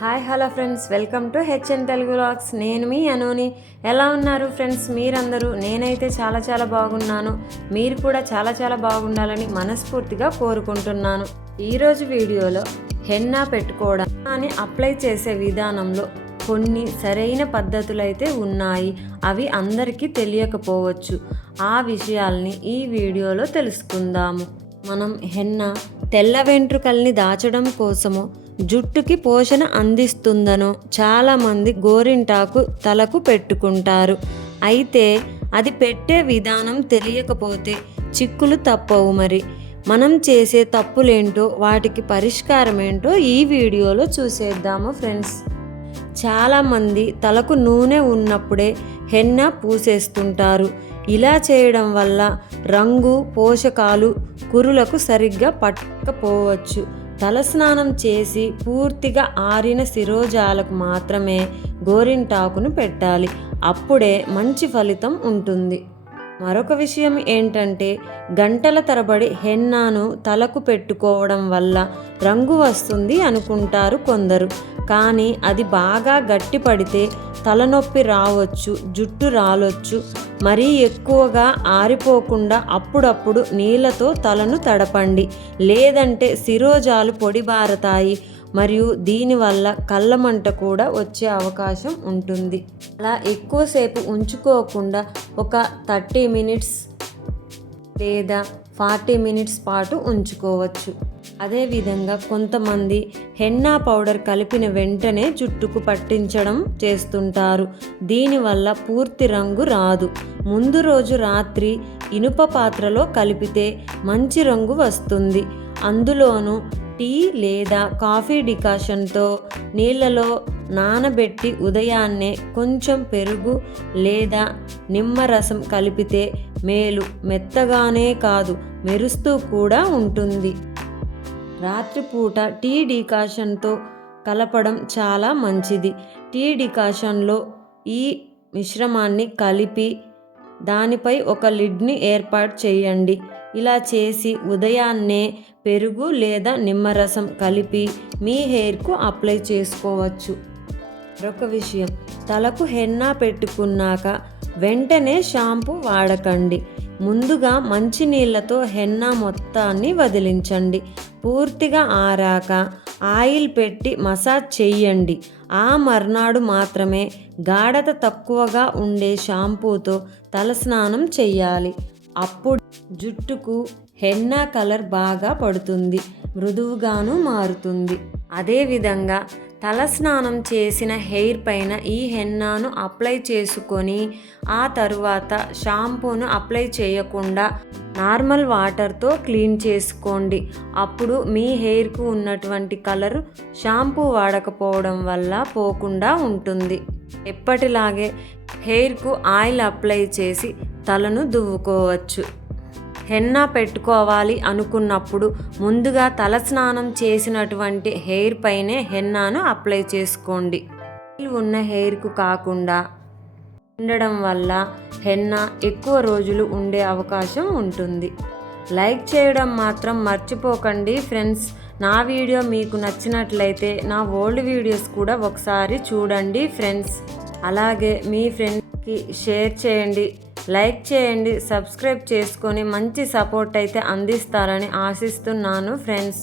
Hi hello friends, welcome to HN Telugu vlogs. నేను మీ అనుని. ఎలా ఉన్నారు ఫ్రెండ్స్ మీరందరూ? నేనైతే చాలా బాగున్నాను. మీరు కూడా చాలా బాగుండాలని మనస్ఫూర్తిగా కోరుకుంటున్నాను. ఈరోజు వీడియోలో హెన్నా పెట్టుకోవడం అని అప్లై చేసే విధానంలో కొన్ని సరైన పద్ధతులు అయితే ఉన్నాయి. అవి అందరికీ తెలియకపోవచ్చు. ఆ విషయాల్ని ఈ వీడియోలో తెలుసుకుందాము. మనం హెన్నా తెల్ల వెంట్రుకల్ని దాచడం కోసమో, జుట్టుకి పోషణ అందిస్తుందనో చాలామంది గోరింటాకు తలకు పెట్టుకుంటారు. అయితే అది పెట్టే విధానం తెలియకపోతే చిక్కులు తప్పవు. మరి మనం చేసే తప్పులేంటో, వాటికి పరిష్కారం ఏంటో ఈ వీడియోలో చూసేద్దాము ఫ్రెండ్స్. చాలామంది తలకు నూనె ఉన్నప్పుడే హెన్నా పూసేస్తుంటారు. ఇలా చేయడం వల్ల రంగు, పోషకాలు కురులకు సరిగ్గా పట్టకపోవచ్చు. తలస్నానం చేసి పూర్తిగా ఆరిన శిరోజాలకు మాత్రమే గోరింటాకును పెట్టాలి. అప్పుడే మంచి ఫలితం ఉంటుంది. మరొక విషయం ఏంటంటే, గంటల తరబడి హెన్నాను తలకు పెట్టుకోవడం వల్ల రంగు వస్తుంది అనుకుంటారు కొందరు. కానీ అది బాగా గట్టిపడితే తలనొప్పి రావచ్చు, జుట్టు రాలొచ్చు. మరీ ఎక్కువగా ఆరిపోకుండా అప్పుడప్పుడు నీళ్ళతో తలను తడపండి. లేదంటే శిరోజాలు పొడిబారతాయి మరియు దీనివల్ల కళ్ళమంట కూడా వచ్చే అవకాశం ఉంటుంది. అలా ఎక్కువసేపు ఉంచుకోకుండా ఒక 30 మినిట్స్ లేదా 40 మినిట్స్ పాటు ఉంచుకోవచ్చు. అదేవిధంగా కొంతమంది హెన్నా పౌడర్ కలిపిన వెంటనే జుట్టుకు పట్టించడం చేస్తుంటారు. దీనివల్ల పూర్తి రంగు రాదు. ముందు రోజు రాత్రి ఇనుప పాత్రలో కలిపితే మంచి రంగు వస్తుంది. అందులోనూ టీ లేదా కాఫీ డికాషన్తో నీళ్ళలో నానబెట్టి ఉదయాన్నే కొంచెం పెరుగు లేదా నిమ్మరసం కలిపితే మేలు. మెత్తగానే కాదు, మెరుస్తూ కూడా ఉంటుంది. రాత్రిపూట టీ డికాషన్తో కలపడం చాలా మంచిది. టీ డికాషన్లో ఈ మిశ్రమాన్ని కలిపి దానిపై ఒక లిడ్ని ఏర్పాటు చేయండి. ఇలా చేసి ఉదయాన్నే పెరుగు లేదా నిమ్మరసం కలిపి మీ హెయిర్కు అప్లై చేసుకోవచ్చు. మరొక విషయం, తలకు హెన్నా పెట్టుకున్నాక వెంటనే షాంపూ వాడకండి. ముందుగా మంచినీళ్ళతో హెన్నా మొత్తాన్ని వదిలించండి. పూర్తిగా ఆరాక ఆయిల్ పెట్టి మసాజ్ చెయ్యండి. ఆ మర్నాడు మాత్రమే గాఢత తక్కువగా ఉండే షాంపూతో తలస్నానం చెయ్యాలి. అప్పుడు జుట్టుకు హెన్నా కలర్ బాగా పడుతుంది, మృదువుగాను మారుతుంది. అదేవిధంగా తలస్నానం చేసిన హెయిర్ పైన ఈ హెన్నాను అప్లై చేసుకొని ఆ తరువాత షాంపూను అప్లై చేయకుండా నార్మల్ వాటర్తో క్లీన్ చేసుకోండి. అప్పుడు మీ హెయిర్కు ఉన్నటువంటి కలరు షాంపూ వాడకపోవడం వల్ల పోకుండా ఉంటుంది. ఎప్పటిలాగే హెయిర్కు ఆయిల్ అప్లై చేసి తలను దువ్వుకోవచ్చు. హెన్నా పెట్టుకోవాలి అనుకున్నప్పుడు ముందుగా తలస్నానం చేసినటువంటి హెయిర్ పైనే హెన్నాను అప్లై చేసుకోండి. ఆయిల్ ఉన్న హెయిర్కు కాకుండా ఉండడం వల్ల హెన్నా ఎక్కువ రోజులు ఉండే అవకాశం ఉంటుంది. లైక్ చేయడం మాత్రం మర్చిపోకండి ఫ్రెండ్స్. నా వీడియో మీకు నచ్చినట్లయితే నా ఓల్డ్ వీడియోస్ కూడా ఒకసారి చూడండి ఫ్రెండ్స్. అలాగే మీ ఫ్రెండ్స్కి షేర్ చేయండి, లైక్ చేయండి, సబ్స్క్రైబ్ చేసుకొని మంచి సపోర్ట్ అయితే అందిస్తారని ఆశిస్తున్నాను ఫ్రెండ్స్.